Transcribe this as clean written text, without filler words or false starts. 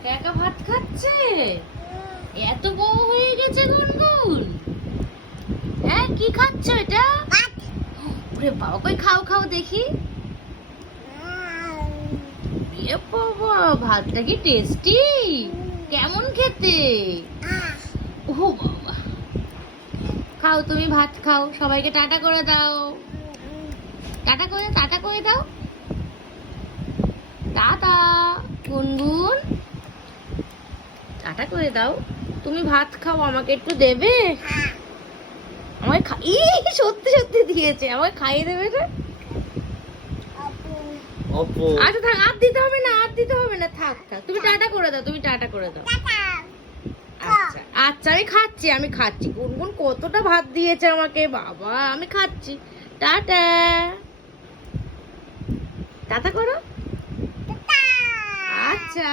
একা একা ভাত খাচ্ছে? এত বড় হয়ে গেছে গুনগুন। হ্যাঁ, কি খাচ্ছ এটা? ওরে বাবা, কই খাও খাও দেখি। এ বাবা, ভাতটা কি টেস্টি! কেমন খেতে? ও বাবা, খাও তুমি ভাত খাও, সবাইকে টাটা করে দাও। টাটা করে দাও। টাটা গুনগুন, টাটা করে দাও। তুমি ভাত খাও, আমাকে একটু দেবে? আমায় সত্যি সত্যি দিয়েছে, আমায় খাইয়ে দেবে না? আচ্ছা থাক, আর দিতে হবে না, থাক থাক, তুমি টাটা করে দাও, আচ্ছা আচ্ছা, আমি খাচ্ছি। গুনগুন কতটা ভাত দিয়েছে আমাকে, বাবা আমি খাচ্ছি। টাটা, টাটা করো। আচ্ছা।